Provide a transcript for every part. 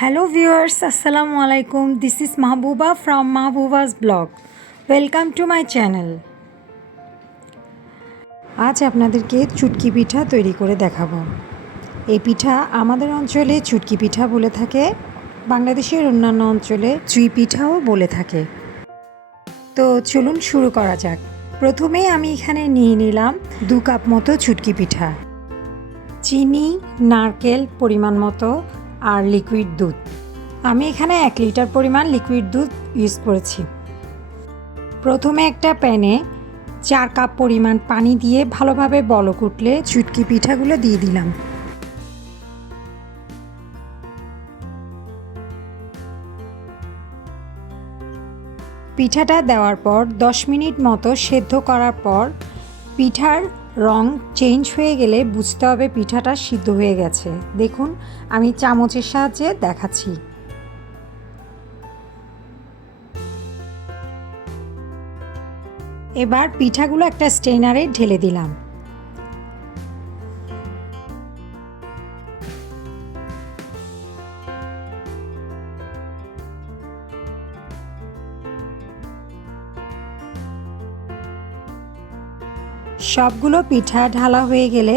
Hello viewers, Assalamu alaikum. This is Mahbooba from Mahbooba's blog. Welcome to my channel. আজ আপনাদেরকে চুটকি পিঠা তৈরি করে দেখাবো। এই পিঠা আমাদের অঞ্চলে চুটকি পিঠা বলে থাকে, বাংলাদেশের অন্যান্য অঞ্চলে চুই পিঠাও বলে থাকে। তো চলুন শুরু করা যাক। প্রথমেই আমি এখানে নিয়ে নিলাম 2 কাপ মতো চুটকি পিঠা, চিনি, নারকেল পরিমাণ মতো আর লিকুইড দুধ। আমি এখানে 1 লিটার পরিমাণ লিকুইড দুধ ইউজ করেছি। প্রথমে একটা প্যানে 4 কাপ পরিমাণ পানি দিয়ে ভালোভাবে বলক উঠলে চুটকি পিঠাগুলো দিয়ে দিলাম। পিঠাটা দেওয়ার পর 10 মিনিট মতো সেদ্ধ করার পর পিঠার রং চেঞ্জ হয়ে গেলে বুঝতে হবে পিঠাটা সিদ্ধ হয়ে গেছে। দেখুন আমি চামচের সাহায্যে দেখাচ্ছি। এবার পিঠাগুলো একটা স্ট্রেনারে ঢেলে দিলাম। সবগুলো পিঠা ঢালা হয়ে গেলে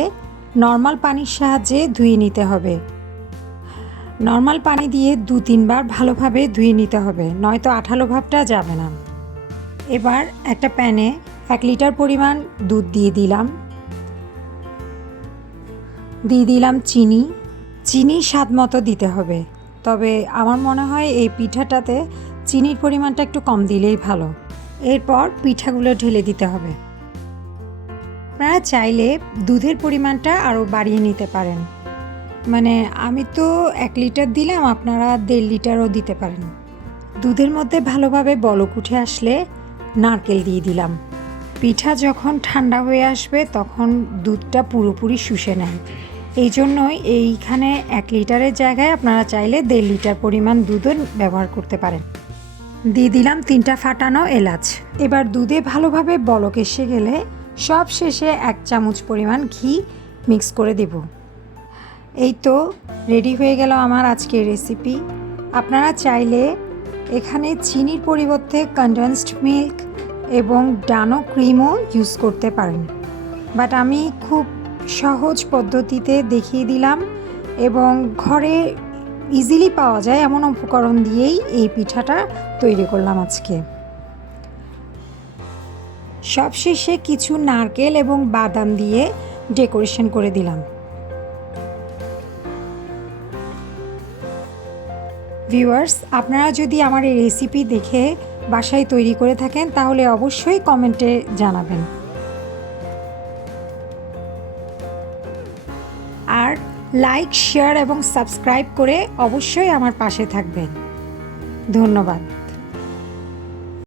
নর্মাল পানির সাহায্যে ধুয়ে নিতে হবে। নর্মাল পানি দিয়ে 2-3 বার ভালোভাবে ধুয়ে নিতে হবে, নয়তো আঠালো ভাবটা যাবে না। এবার একটা প্যানে 1 লিটার পরিমাণ দুধ দিয়ে দিলাম চিনি স্বাদ মতো দিতে হবে। তবে আমার মনে হয় এই পিঠাটাতে চিনির পরিমাণটা একটু কম দিলেই ভালো। এরপর পিঠাগুলো ঢেলে দিতে হবে। আপনারা চাইলে দুধের পরিমাণটা আরও বাড়িয়ে নিতে পারেন। মানে আমি তো 1 লিটার দিলাম, আপনারা 1.5 লিটারও দিতে পারেন। দুধের মধ্যে ভালোভাবে বলক উঠে আসলে নারকেল দিয়ে দিলাম। পিঠা যখন ঠান্ডা হয়ে আসবে তখন দুধটা পুরোপুরি শুষে নেয়। এই জন্যই এইখানে 1 লিটারের জায়গায় আপনারা চাইলে 1.5 লিটার পরিমাণ দুধও ব্যবহার করতে পারেন। দিয়ে দিলাম 3টা ফাটানো এলাচ। এবার দুধে ভালোভাবে বলক এসে গেলে সব শেষে 1 চামচ পরিমাণ ঘি মিক্স করে দেব। এই তো রেডি হয়ে গেল আমার আজকের রেসিপি। আপনারা চাইলে এখানে চিনির পরিবর্তে কনডেন্সড মিল্ক এবং ডানো ক্রিমও ইউজ করতে পারেন, বাট আমি খুব সহজ পদ্ধতিতে দেখিয়ে দিলাম এবং ঘরে ইজিলি পাওয়া যায় এমন উপকরণ দিয়েই এই পিঠাটা তৈরি করলাম আজকে। সবশেষে কিছু নারকেল এবং বাদাম দিয়ে ডেকোরেশন করে দিলাম। ভিউয়ার্স, আপনারা যদি আমার এই রেসিপি দেখে বাসায় তৈরি করে থাকেন তাহলে অবশ্যই কমেন্টে জানাবেন। আর লাইক, শেয়ার এবং সাবস্ক্রাইব করে অবশ্যই আমার পাশে থাকবেন। ধন্যবাদ।